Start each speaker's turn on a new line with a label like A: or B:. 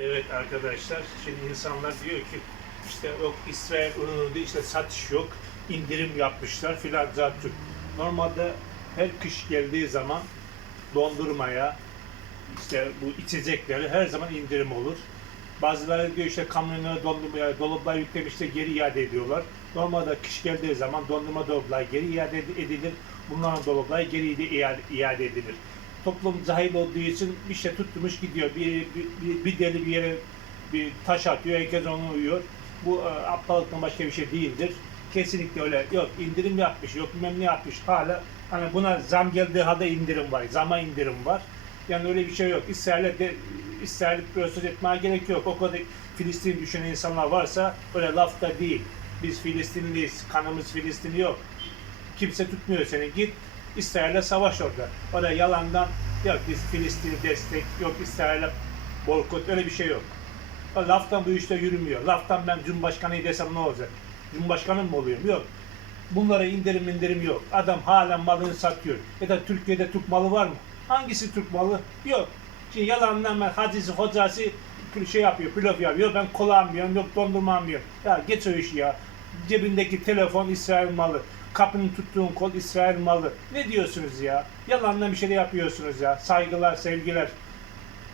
A: Evet arkadaşlar, şimdi insanlar diyor ki işte yok İsrail ürününde işte satış yok, indirim yapmışlar filan zaten. Normalde her kış geldiği zaman dondurmaya, işte bu içecekleri her zaman indirim olur. Bazıları diyor işte kamyonlara dondurmaya, dolaplar yüklemiş de geri iade ediyorlar. Normalde kış geldiği zaman dondurma dolapları geri iade edilir. Bunların dolapları geri de iade, iade edilir. Toplum cahil olduğu için bir şey tutmuş gidiyor. Bir, bir, bir, deli bir yere bir taş atıyor, herkes ona uyuyor. Bu e, aptallıktan başka bir şey değildir. Kesinlikle öyle. Yok indirim yapmış, yok bilmem ne yapmış. Hala hani buna zam geldiği halde indirim var, zama indirim var. Yani öyle bir şey yok. İsrail'e de İsrail'i söz etmeye gerek yok. O kadar Filistin düşünen insanlar varsa öyle lafta değil. Biz Filistinliyiz, kanımız Filistinli yok. Kimse tutmuyor seni. Git İsrail'e savaş orada. Öyle yalandan yok biz Filistin'i destek, yok İsrail'e boykot öyle bir şey yok. Laftan bu işte yürümüyor. Laftan ben Cumhurbaşkanı desem ne olacak? Cumhurbaşkanı mı oluyorum? Yok. Bunlara indirim indirim yok. Adam halen malını satıyor. Ya da Türkiye'de Türk malı var mı? Hangisi Türk malı? Yok. Şimdi yalandan ben hacısı hocası şey yapıyor, pilav yapıyor. Ben kola almıyorum, yok dondurma almıyorum. Ya geç o işi ya. Cebindeki telefon İsrail malı. Kapının tuttuğun kol İsrail malı. Ne diyorsunuz ya? Yalandan bir şey de yapıyorsunuz ya. Saygılar, sevgiler.